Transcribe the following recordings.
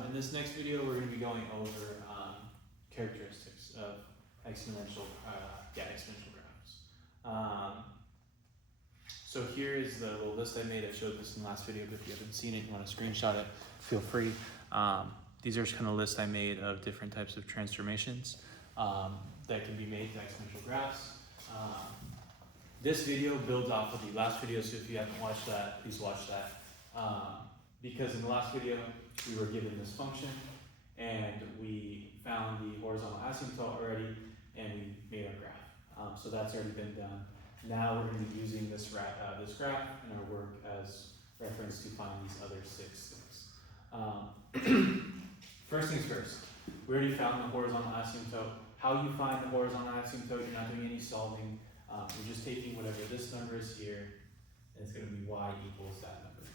In this next video, we're going to be going over characteristics of exponential graphs. So here is the little list I made. I showed this in the last video, but if you haven't seen it, you want to screenshot it, feel free. These are kind of lists I made of different types of transformations that can be made to exponential graphs. This video builds off of the last video, so if you haven't watched that, please watch that. Because in the last video, we were given this function, and we found the horizontal asymptote already, and we made our graph. So that's already been done. Now we're going to be using this graph in our work as reference to find these other 6 things. First things first, we already found the horizontal asymptote. How you find the horizontal asymptote, you're not doing any solving. You're just taking whatever this number is here, and it's going to be y equals that number.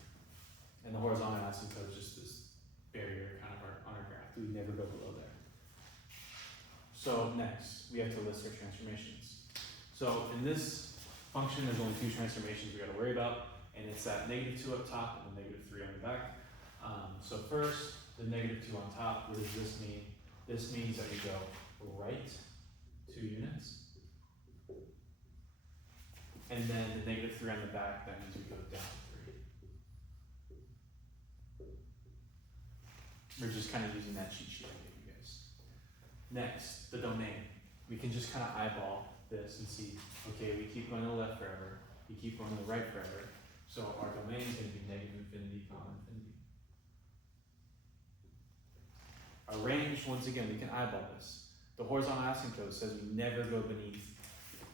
And the horizontal asymptote is just this barrier kind of on our graph. We never go below there. So next, we have to list our transformations. So in this function, there's only 2 transformations we got to worry about, and it's that -2 up top and the -3 on the back. So first, the -2 on top, what does this mean? This means that we go right 2 units. And then the -3 on the back, that means we go down 3. We're just kind of using that cheat sheet I gave you guys. Next, the domain. We can just kind of eyeball this and see, okay, we keep going to the left forever, we keep going to the right forever, so our domain is going to be -infinity, infinity. Our range, once again, we can eyeball this. The horizontal asymptote says we never go beneath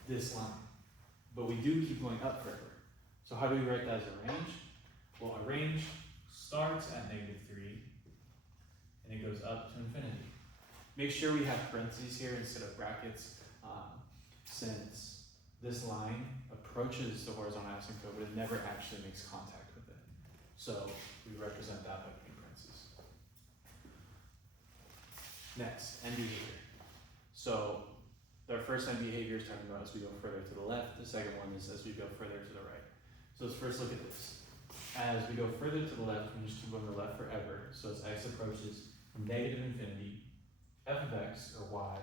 this line, but we do keep going up forever. So how do we write that as a range? Well, a range starts at -3 and it goes up to infinity. Make sure we have parentheses here instead of brackets, since this line approaches the horizontal asymptote, but it never actually makes contact with it. So we represent that by putting parentheses. Next, end behavior. So our first end behavior is talking about as we go further to the left. The second one is as we go further to the right. So let's first look at this. As we go further to the left, we just keep going to the left forever. So as x approaches from -infinity, f of x, or y,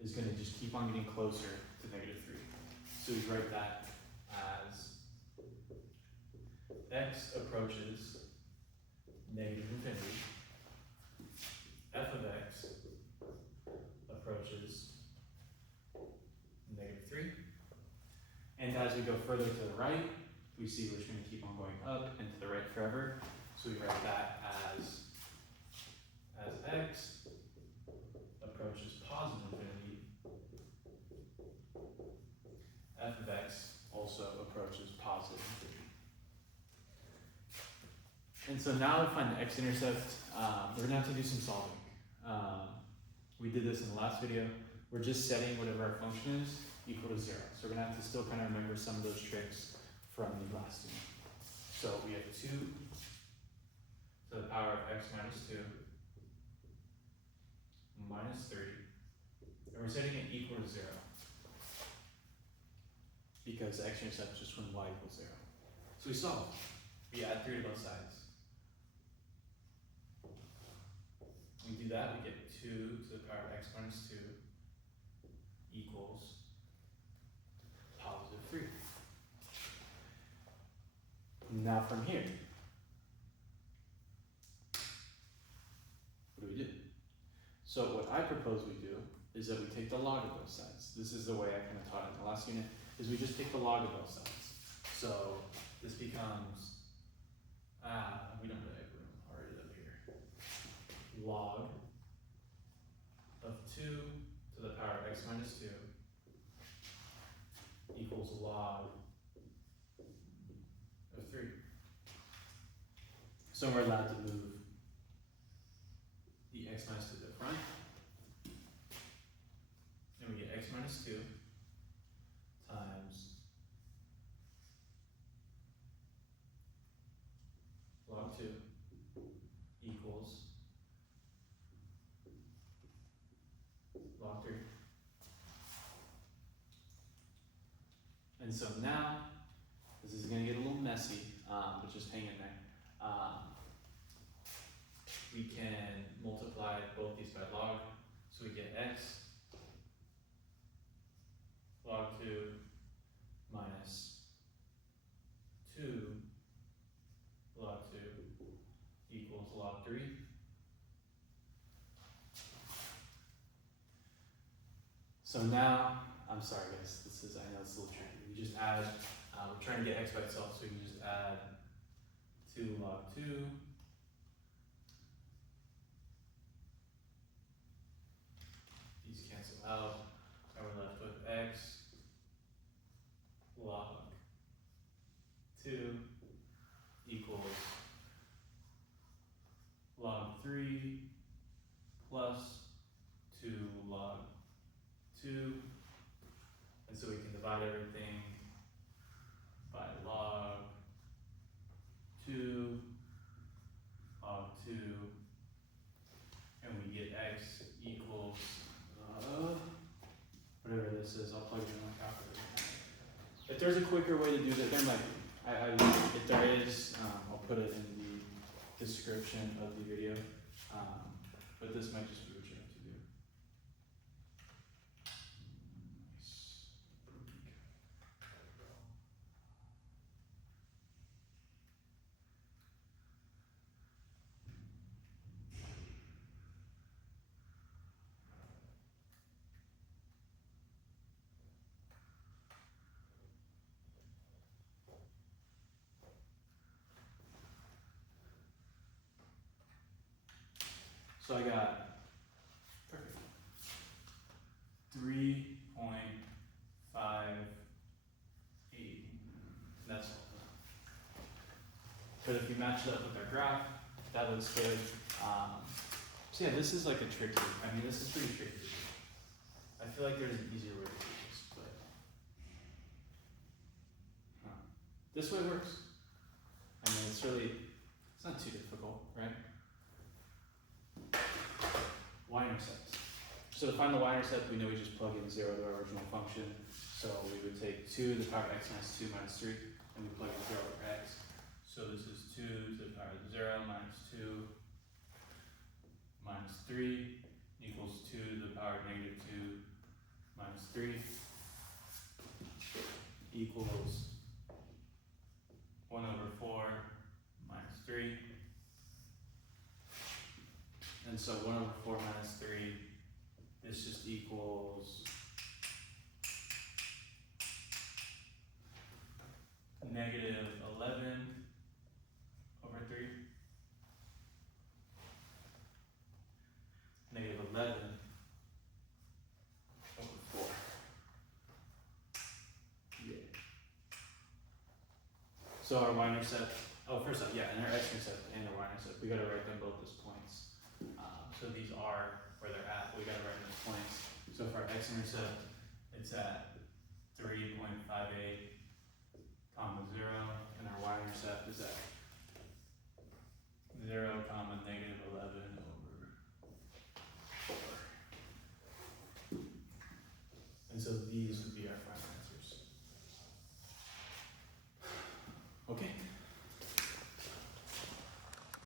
is going to just keep on getting closer to -3. So we write that as x approaches -infinity, f of x approaches -3. And as we go further to the right, we see we're just going to keep on going up and to the right forever. So we write that as x approaches +infinity, f of x also approaches +infinity. And so now to find the x-intercept, we're going to have to do some solving. We did this in the last video. We're just setting whatever our function is equal to 0. So we're going to have to still kind of remember some of those tricks from the last one. So we have 2 to the power of x minus 2 minus 3. And we're setting it equal to 0. Because the x-intercept just when y equals 0. So we solve. We add 3 to both sides. We do that, we get 2 to the power of x minus 2 equals +3. Now from here, what do? So what I propose we do is that we take the log of both sides. This is the way I kind of taught it in the last unit, is we just take the log of both sides. So this becomes, we don't really have room, I'll write it up here. Log of 2 to the power of x minus 2 equals log of 3. So we're allowed to move the x minus 2 to the front. And we get x minus 2 times log 2 equals log 3. And so now, this is going to get a little messy, but just hang in there. we can multiply both these by log, so we get x log 2 minus 2 log 2 equals log 3. So now, I'm sorry guys, I know it's a little tricky. We just add, we're trying to get x by itself, so we can just add 2 log 2. These cancel out, and we're left with x log 2 equals log 3 plus 2 log 2, and so we can divide everything by log 2, log 2, and we get x equals, whatever this is, I'll plug it in my calculator. If there's a quicker way to do that, there might be. If there is, I'll put it in the description of the video, but this might just be what you have to do. So I got 3.58. That's all. But if you match it up with our graph, that looks good. So yeah, this is like a tricky, this is pretty tricky. I feel like there's an easier way to do this, but this way works. It's not too difficult, right? Y-intercept. So to find the y-intercept, we know we just plug in 0 to our original function. So we would take 2 to the power of x minus 2 minus 3, and we plug in 0 over x. So this is 2 to the power of 0 minus 2 minus 3 equals 2 to the power of negative 2 minus 3 equals 1 over 4 minus 3. And so 1 over 4 minus 3, this just equals negative 11 over 3. Negative 11 over 4. Yeah. So our y-intercept, first off, and our x-intercept and our y-intercept, we gotta write them both as points. So these are where they're at, we gotta write them as points. So for our x-intercept, it's at 3.58, comma 0, and our y-intercept is at 0, comma negative 11 over 4. And so these would be